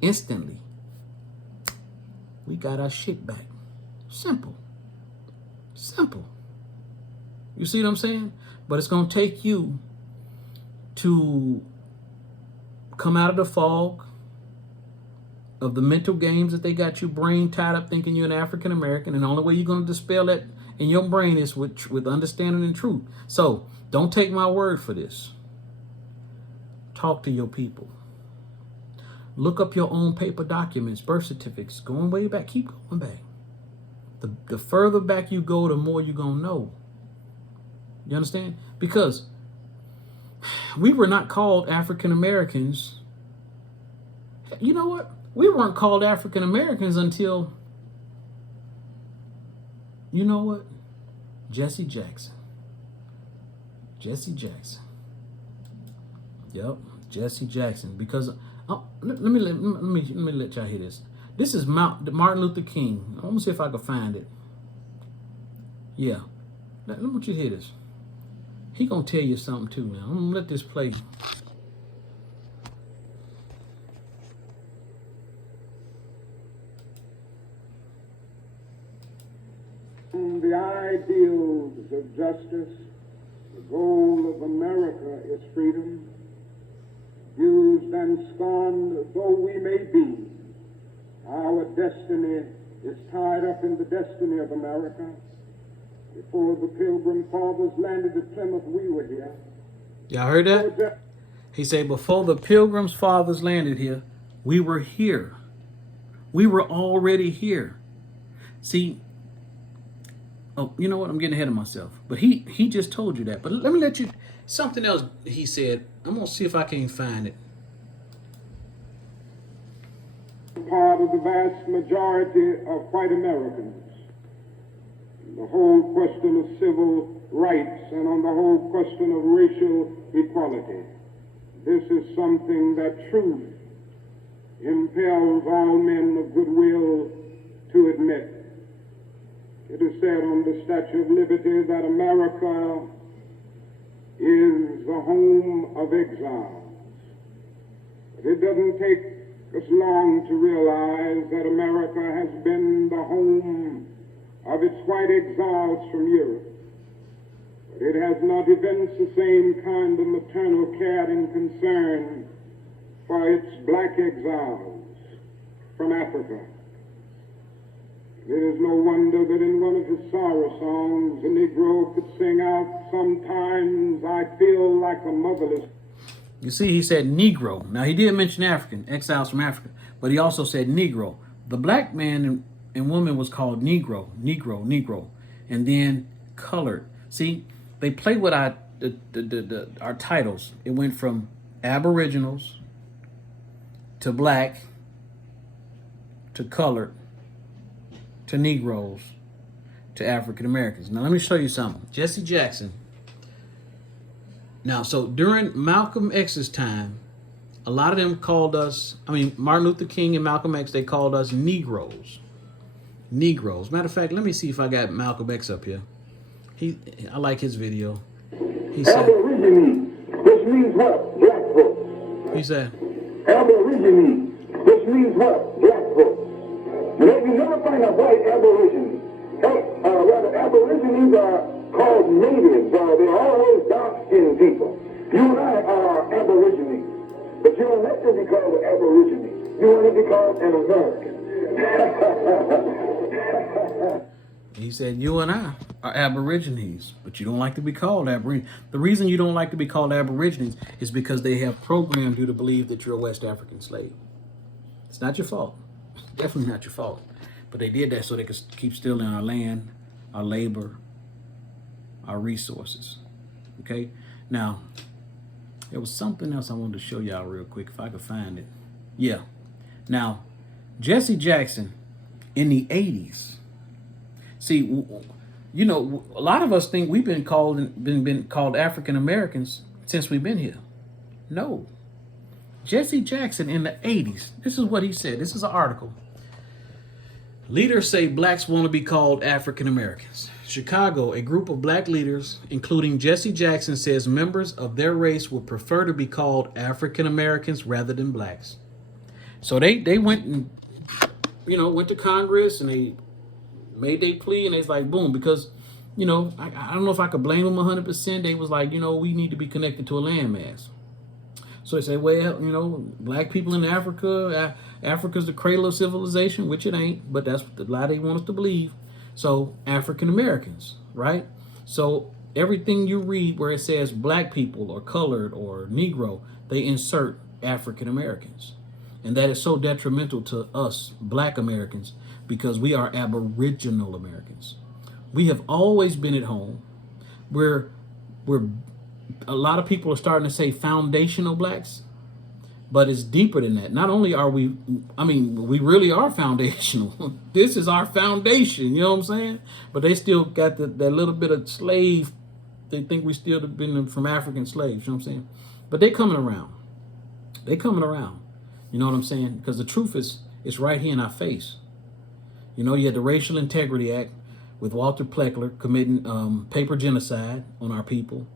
instantly, we got our shit back. Simple. Simple. You see what I'm saying? But it's going to take you to come out of the fog of the mental games that they got you brain tied up thinking you're an African American, and the only way you're going to dispel that in your brain is with understanding and truth. So don't take my word for this. Talk to your people. Look up your own paper documents, birth certificates, going way back. Keep going back. The further back you go, the more you're going to know. You understand? Because we were not called African Americans. You know what? We weren't called African Americans until, you know what? Jesse Jackson. Jesse Jackson. Yep, Jesse Jackson. Because let me let y'all hear this. This is Martin Luther King. I'm gonna see if I can find it. Yeah, let me want you to hear this. He gonna tell you something too. Now I'm gonna let this play. The ideals of justice, the goal of America is freedom. Used and scorned though we may be, our destiny is tied up in the destiny of America. Before the Pilgrim Fathers landed at Plymouth, we were here. Y'all heard that? He said, before the Pilgrim's Fathers landed here, we were here. We were already here. See, oh, you know what? I'm getting ahead of myself. But he just told you that. But let me let you, something else he said. I'm going to see if I can find it. Part of the vast majority of white Americans. The whole question of civil rights and on the whole question of racial equality. This is something that truth impels all men of goodwill to admit. It is said on the Statue of Liberty that America is the home of exiles. But it doesn't take us long to realize that America has been the home of its white exiles from Europe. But it has not evinced the same kind of maternal care and concern for its black exiles from Africa. It is no wonder that in one of his sorrow songs, a Negro could sing out, "Sometimes I feel like a motherless." You see, he said Negro. Now, he did mention African, exiles from Africa, but he also said Negro. The black man and woman was called Negro, Negro, Negro, and then colored. See, they play with our titles. It went from Aboriginals to black to colored to Negroes to African Americans. Now, let me show you something. Jesse Jackson. Now, so during Malcolm X's time, a lot of them called us, Martin Luther King and Malcolm X, they called us Negroes. Negroes. Matter of fact, let me see if I got Malcolm X up here. I like his video. He said, Aborigines, which means what? Black folks. He said, Aborigines, which means what? Black folks. You never find a white Aborigine. Rather, Aborigines are called natives, they're always dark-skinned people. You and I are Aborigines, but you don't have to be called an Aborigine. You want to be called an American. he said, you and I. are Aborigines, but you don't like to be called Aborigines. The reason you don't like to be called Aborigines is because they have programmed you to believe that you're a West African slave. It's not your fault. Definitely not your fault. But they did that so they could keep stealing our land, our labor, our resources. Okay? Now, there was something else I wanted to show y'all real quick if I could find it. Yeah. Now, Jesse Jackson in the 80s. See, you know, a lot of us think we've been called African Americans since we've been here. No. Jesse Jackson in the 80s. This is what he said. This is an article. Leaders say blacks want to be called African Americans. Chicago, a group of black leaders, including Jesse Jackson, says members of their race would prefer to be called African Americans rather than blacks. So they went and, went to Congress and they made their plea, and it's like, boom, because, I don't know if I could blame them 100%. They was like, we need to be connected to a landmass. So they say, well, black people in Africa, Africa's the cradle of civilization, which it ain't, but that's the lie they want us to believe. So African Americans, right? So everything you read where it says black people or colored or Negro, they insert African Americans. And that is so detrimental to us, black Americans, because we are Aboriginal Americans. We have always been at home. We're a lot of people are starting to say foundational blacks, but it's deeper than that. Not only are we really are foundational. This is our foundation, you know what I'm saying? But they still got that little bit of slave. They think we still have been from African slaves, you know what I'm saying? But they coming around. They coming around. You know what I'm saying? Because the truth is right here in our face. You had the Racial Integrity Act with Walter Pleckler committing paper genocide on our people.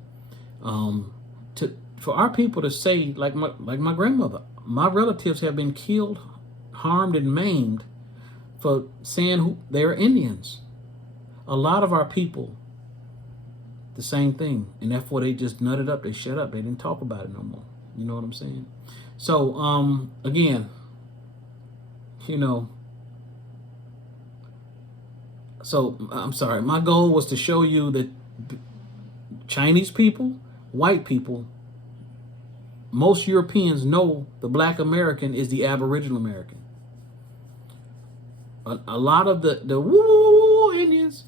For our people to say, like my grandmother, my relatives have been killed, harmed, and maimed for saying they're Indians. A lot of our people, the same thing, and therefore they just nutted up. They shut up. They didn't talk about it no more. You know what I'm saying? So again, so I'm sorry. My goal was to show you that Chinese people, white people, most Europeans know the black American is the Aboriginal American. A lot of the woo Indians,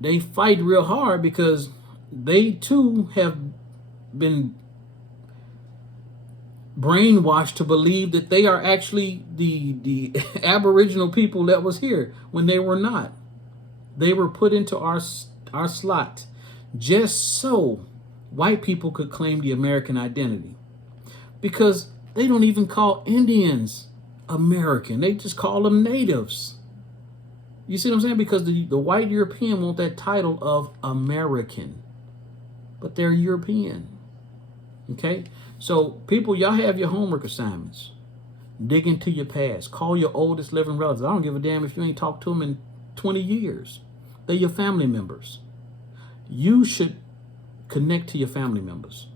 they fight real hard because they too have been brainwashed to believe that they are actually the Aboriginal people that was here when they were not. They were put into our slot just so white people could claim the American identity, because they don't even call Indians American. They just call them natives. You see what I'm saying? Because the white European want that title of American, but they're European. Okay? So people, y'all have your homework assignments. Dig into your past. Call your oldest living relatives. I don't give a damn if you ain't talked to them in 20 years. They're your family members. You should connect to your family members.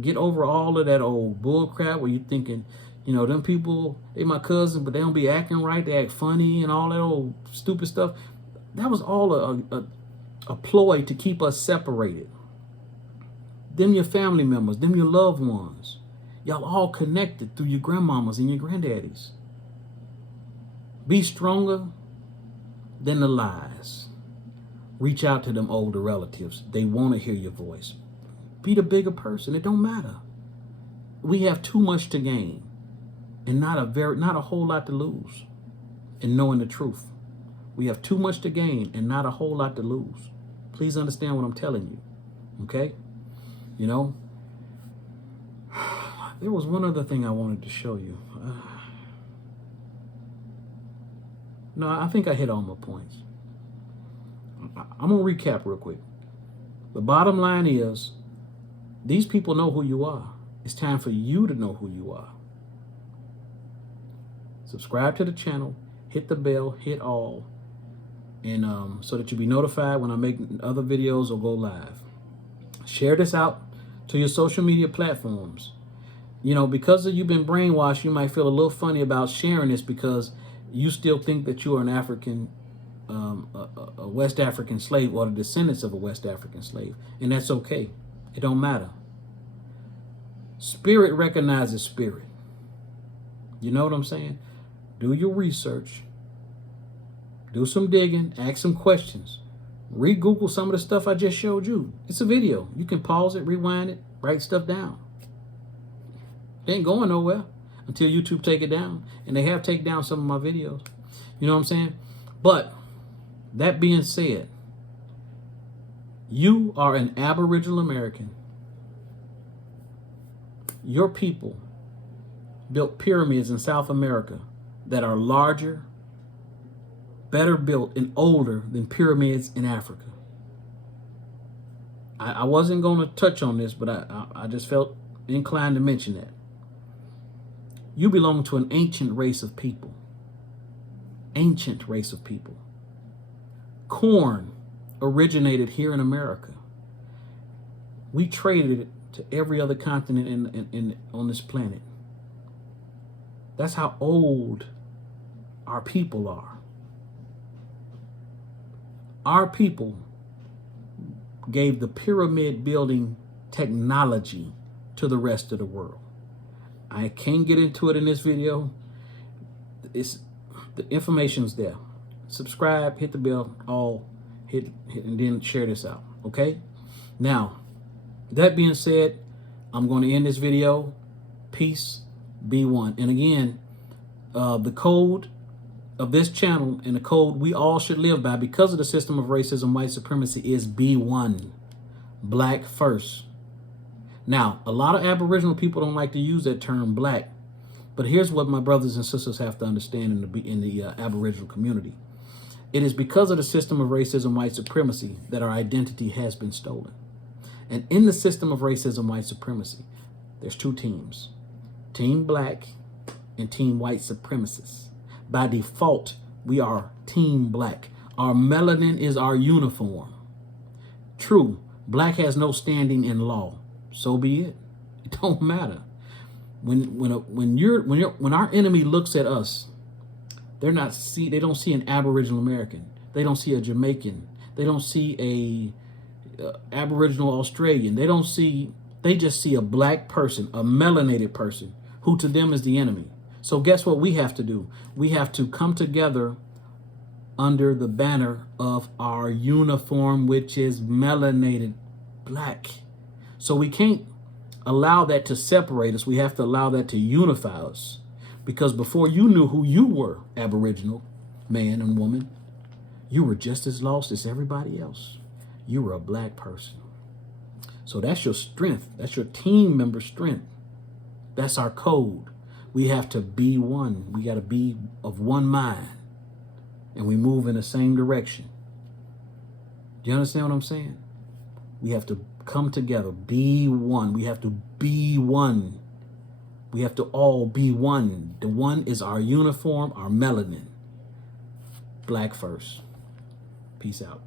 Get over all of that old bull crap where you're thinking, them people, they my cousin, but they don't be acting right. They act funny and all that old stupid stuff. That was all a ploy to keep us separated. Them your family members, them your loved ones. Y'all all connected through your grandmamas and your granddaddies. Be stronger than the lies. Reach out to them older relatives. They want to hear your voice. Be the bigger person. It don't matter. We have too much to gain and not a whole lot to lose in knowing the truth. We have too much to gain and not a whole lot to lose. Please understand what I'm telling you. Okay? There was one other thing I wanted to show you. No, I think I hit all my points. I'm going to recap real quick. The bottom line is, these people know who you are. It's time for you to know who you are. Subscribe to the channel, hit the bell, hit all, and so that you'll be notified when I make other videos or go live. Share this out to your social media platforms. Because you've been brainwashed, you might feel a little funny about sharing this because you still think that you are an African a West African slave or the descendants of a West African slave, and that's okay. It don't matter. Spirit recognizes spirit. You know what I'm saying? Do your research. Do some digging. Ask some questions. Re-Google some of the stuff I just showed you. It's a video. You can pause it, rewind it, write stuff down. It ain't going nowhere until YouTube take it down. And they have taken down some of my videos. You know what I'm saying? But that being said, you are an Aboriginal American. Your people built pyramids in South America that are larger, better built, and older than pyramids in Africa. I wasn't going to touch on this, but I just felt inclined to mention that. You belong to an ancient race of people. Ancient race of people. Corn originated here in America. We traded it to every other continent on this planet. That's how old our people are. Our people gave the pyramid building technology to the rest of the world. I can't get into it in this video. The information's there. Subscribe, hit the bell, hit and then share this out. Okay? Now, that being said, I'm going to end this video. Peace, be one. And again, the code of this channel and the code we all should live by because of the system of racism, white supremacy is B1, black first. Now, a lot of Aboriginal people don't like to use that term black, but here's what my brothers and sisters have to understand in the Aboriginal community. It is because of the system of racism, white supremacy that our identity has been stolen. And in the system of racism, white supremacy, there's two teams, Team Black and Team White Supremacists. By default, we are Team Black. Our melanin is our uniform. True, black has no standing in law. So be it. It don't matter. When our enemy looks at us, they don't see an Aboriginal American. They don't see a Jamaican. They don't see a Aboriginal Australian. They just see a black person, a melanated person, who to them is the enemy. So guess what we have to do? We have to come together under the banner of our uniform, which is melanated black. So we can't allow that to separate us. We have to allow that to unify us. Because before you knew who you were, Aboriginal man and woman, you were just as lost as everybody else. You were a black person. So that's your strength. That's your team member strength. That's our code. We have to be one. We got to be of one mind. And we move in the same direction. Do you understand what I'm saying? We have to come together, be one. We have to be one. We have to all be one. The one is our uniform, our melanin. Black first. Peace out.